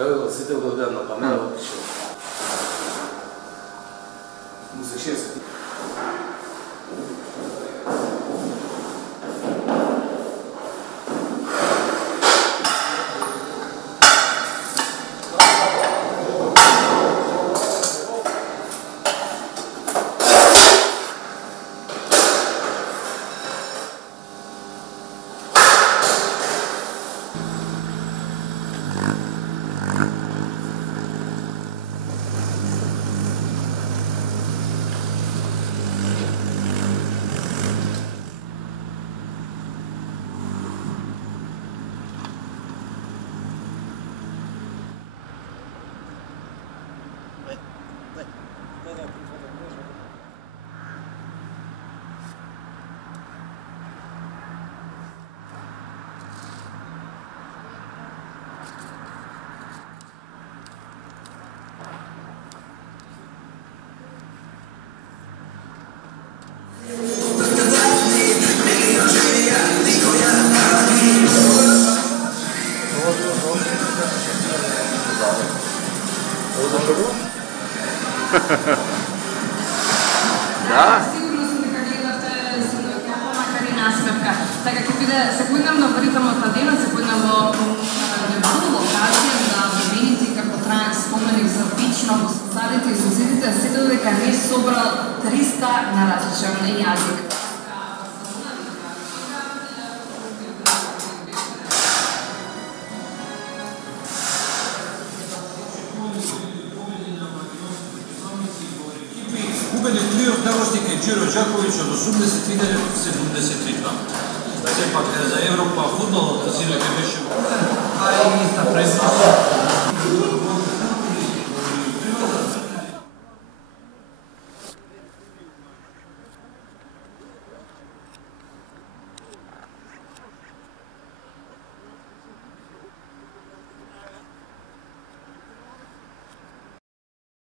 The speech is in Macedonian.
Evo, svi te udobljam na pamet, otišao. Muzikšen se ti. Da? Sigurno sam neka gledate makar i nasmevka. Така ќе биде секојдневно вритamo та денот, секојдневно небудо локација да видите како траен споменик за вично во садите и соседите, сето дека не собрал 300 на различен јазик. Убеди триот наводник е Џиро Џаковиќ од 80-72. Сепак за Европа фудбалот силно ќе беше, а и на предност.